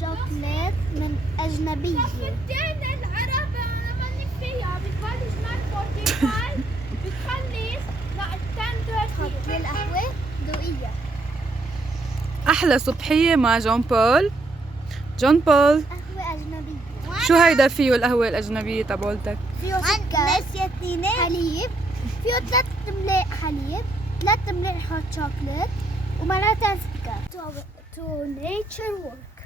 شوكولات من أجنبية. فتان العرب أنا ماني فيها بتبلش من 45 بتخلص ل 10:30. حط لي القهوة ذوقية. أحلى صبحية مع جون بول. جون بول، قهوة أجنبية. شو هيدا فيه القهوة الأجنبية تبعولتك؟ فيه سكر، حليب، فيه 3 ملاء حليب، 3 ملاء هوت شوكولات ومرتين سكر. To nature work.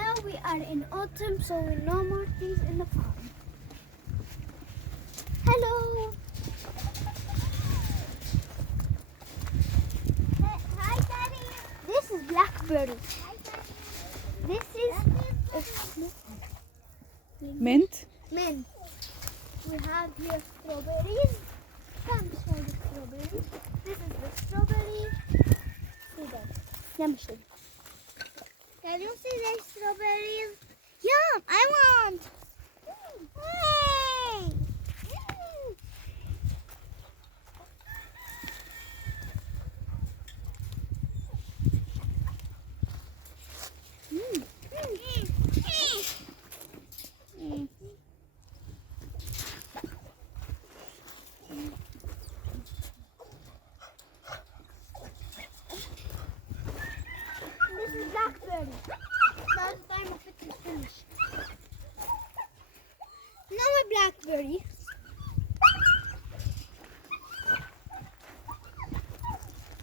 Now we are in autumn, so no more trees in the farm. Hello. Hi, Daddy. This is blackberry. This is mint. mint. We have here strawberries. Come show the strawberries. This is the strawberry. See that? Yummy. Can you see the strawberries? Yum! I want. Hey! This is blackberry. Now the time of it is finished. Now a blackberry.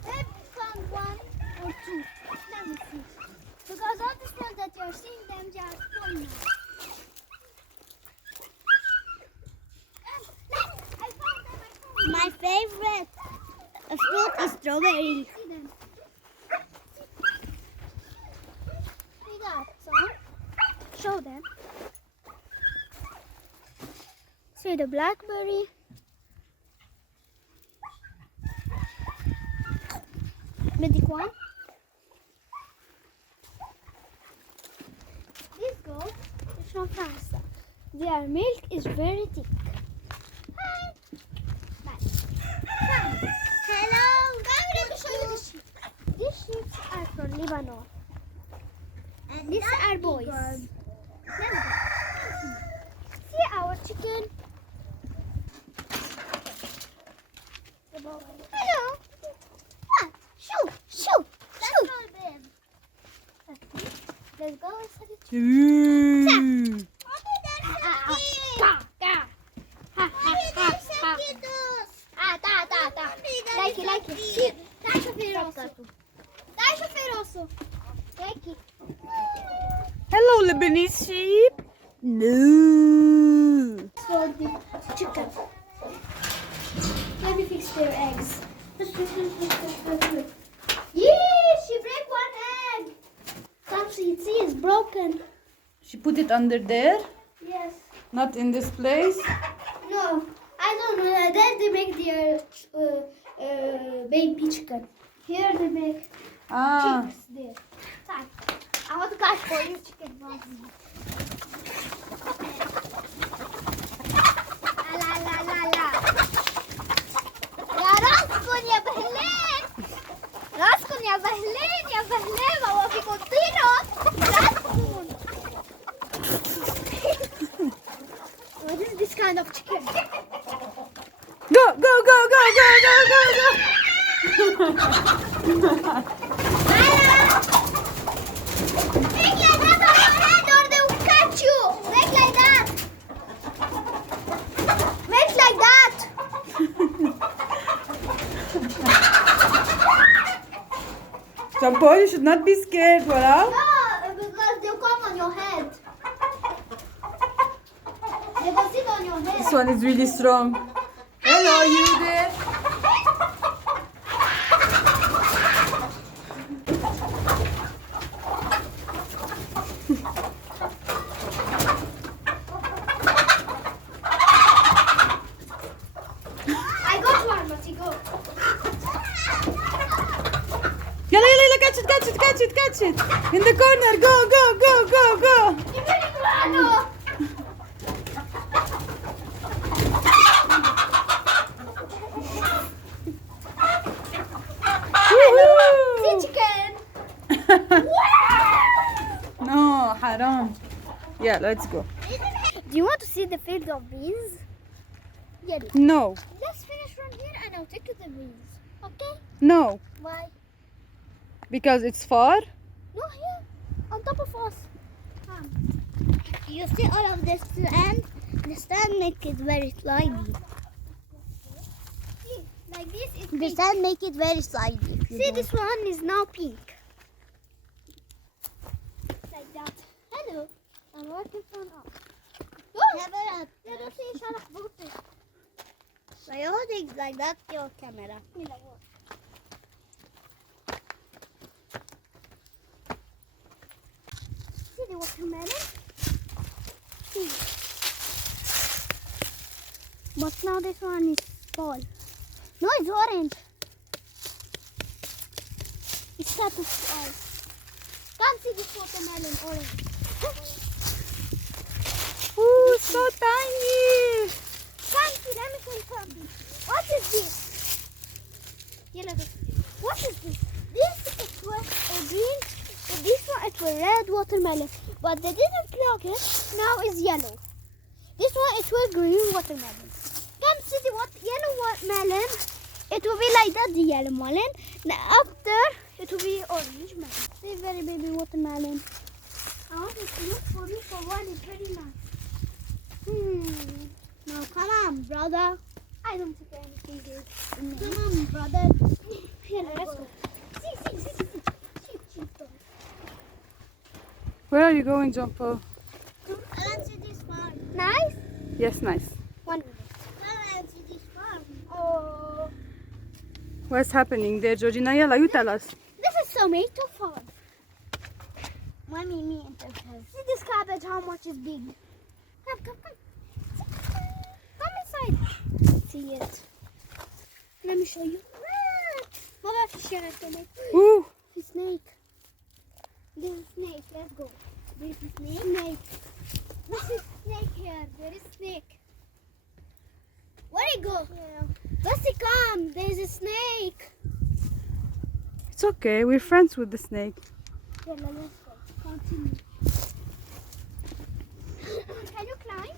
Maybe found 1 or 2. Let me see. Because all the stones that you're seeing them, they are small now. I found them. My favorite fruit is strawberry. See them. We got some. Show them. See the blackberry. Medic one. These goats is from France. Their milk is very thick. Hi. Bye. Come. Hello. Come, let me show you the sheep. These sheep are from Lebanon. And these are boys. See our chicken. Hello. Ah, shoo, shoo, shoo. Let's go inside the chicken. Ooh. Like it. See, dai شوفي راسه. دai شوفي راسه. Like Hello, Lebanese sheep. No. for the chicken. Let me fix their eggs. Yeah, she broke 1 egg. Come see, it's broken. She put it under there, Yes. not in this place. No, I don't know. There they make their baby chicken. Here they make chicks there. Sorry. I want to catch for you chicken. La la la la. يا راسكن يا بهلين. راسكن يا بهلين يا بهلين. هو فيكم طينة. راسكن. What is this kind of chicken? Go, go, go, go, go, go, go, go. Make like that on your head or they will catch you. Make like that. Make like that. John Paul, you should not be scared, Wala. No, because they'll come on your head. They will sit on your head. This one is really strong. Hello, you there? I got one, but you go. Yalla, yalla, yalla, catch it, catch it, catch it, catch it. In the corner, go, go, go, go, go. No. on. Yeah, let's go. Do you want to see the field of beans? Yeah. No, Let's finish from here and I'll take you to the beans. Okay? no, Why? because it's far. No, here. On top of us. Come. You see all of this sand? The sand make it very slimy. See, like this is The pink. sand make it very slimy. See, this one is now pink. Like that. Hello. I'm working from up. Camera. Yeah, don't see each other. Both. By holding like that, your camera. See the watermelon? See. But now this one is fall. No, it's orange. It's started to fall. Can't see this watermelon orange. Ooh, so tiny. Can't see. Let me say something. What is this? Yellow. What is this? This it was a green. This one it was red watermelon, but they didn't clock it. Now it's yellow. This one it was green watermelon. Come see the yellow watermelon. It will be like that, the yellow melon. Now after it will be orange melon. See very baby watermelon. I want to look for you for one. It's very nice. Now come on, brother. I don't think anything here. Come on, brother. Here, let's go. See. Where are you going, Jhon? I want to see this farm. Nice. Yes, nice. 1 minute. I want to see this farm. Oh, What's happening there, Georgina? Yalla, you tell us. this is tomato farm. Mommy, me interfere. See this cabbage, how much is big. Come. Come inside. See it. Let me show you. What about fish and tomato? Ooh, The snake. There's a snake. Let's go. There's a snake. This is snake here. There is snake. Where it go? Let's come. There's a snake. it's okay. We're friends with the snake. Yeah, let's go. Continue. Can you climb?